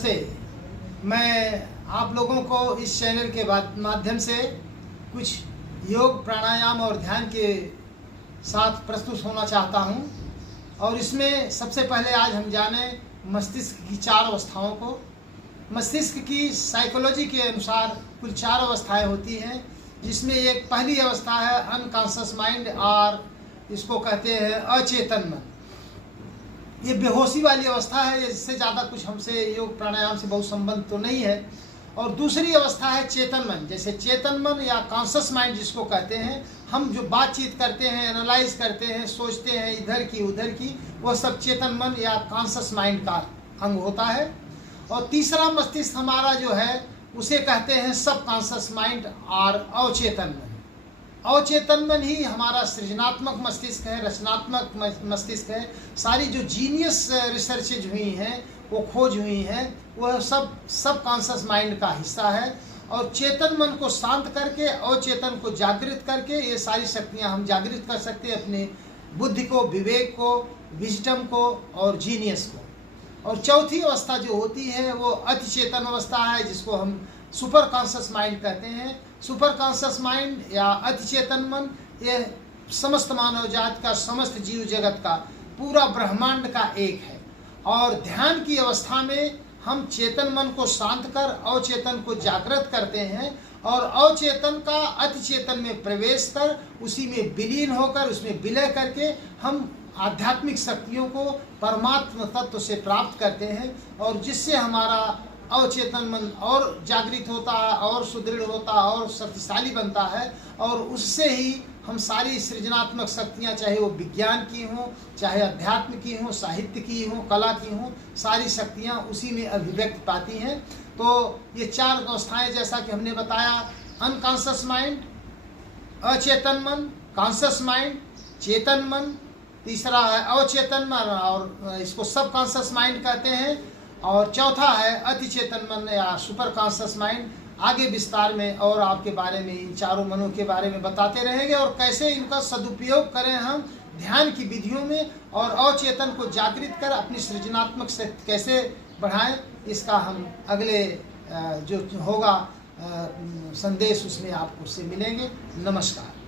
से मैं आप लोगों को इस चैनल के माध्यम से कुछ योग प्राणायाम और ध्यान के साथ प्रस्तुत होना चाहता हूं। और इसमें सबसे पहले आज हम जाने मस्तिष्क की 4 अवस्थाओं को। मस्तिष्क की साइकोलॉजी के अनुसार कुल 4 अवस्थाएं होती हैं, जिसमें एक पहली अवस्था है अनकॉन्शियस माइंड, और इसको कहते हैं अचेतन मन। ये बेहोशी वाली अवस्था है, इससे ज़्यादा कुछ हमसे योग प्राणायाम से बहुत संबंध तो नहीं है। और दूसरी अवस्था है चेतन मन, जैसे चेतन मन या कॉन्शियस माइंड जिसको कहते हैं। हम जो बातचीत करते हैं, एनालाइज करते हैं, सोचते हैं इधर की उधर की, वह सब चेतन मन या कॉन्शियस माइंड का अंग होता है। और तीसरा मस्तिष्क हमारा जो है उसे कहते हैं सब कॉन्शियस माइंड और अवचेतन मन। अवचेतन मन ही हमारा सृजनात्मक मस्तिष्क है, रचनात्मक मस्तिष्क है। सारी जो जीनियस रिसर्चेज हुई हैं, वो खोज हुई हैं, वह सब कॉन्शियस माइंड का हिस्सा है। और चेतन मन को शांत करके अवचेतन को जागृत करके ये सारी शक्तियाँ हम जागृत कर सकते हैं, अपने बुद्धि को, विवेक को, विजडम को और जीनियस को। और चौथी अवस्था जो होती है वो अतिचेतन अवस्था है, जिसको हम सुपर कॉन्शियस माइंड कहते हैं। सुपर कॉन्शियस माइंड या अतिचेतन मन ये समस्त मानव जाति का, समस्त जीव जगत का, पूरा ब्रह्मांड का एक है। और ध्यान की अवस्था में हम चेतन मन को शांत कर अवचेतन को जागृत करते हैं, और अवचेतन का अतिचेतन में प्रवेश कर उसी में विलीन होकर, उसमें विलय करके हम आध्यात्मिक शक्तियों को परमात्मा तत्व से प्राप्त करते हैं। और जिससे हमारा अवचेतन मन और जागृत होता है, और सुदृढ़ होता है, और शक्तिशाली बनता है। और उससे ही हम सारी सृजनात्मक शक्तियाँ, चाहे वो विज्ञान की हों, चाहे अध्यात्म की हों, साहित्य की हों, कला की हों, सारी शक्तियाँ उसी में अभिव्यक्त पाती हैं। तो ये 4 अवस्थाएँ जैसा कि हमने बताया, अनकॉन्शियस माइंड, अचेतन मन, कॉन्शियस माइंड, चेतन मन, तीसरा है अवचेतन मन और इसको सब कॉन्शियस माइंड कहते हैं, और चौथा है अतिचेतन मन या सुपर कॉन्शियस माइंड। आगे विस्तार में और आपके बारे में, इन चारों मनों के बारे में बताते रहेंगे, और कैसे इनका सदुपयोग करें हम ध्यान की विधियों में, और अवचेतन को जागृत कर अपनी सृजनात्मक शक्ति कैसे बढ़ाएं, इसका हम अगले जो होगा संदेश उसमें आपको उससे मिलेंगे। नमस्कार।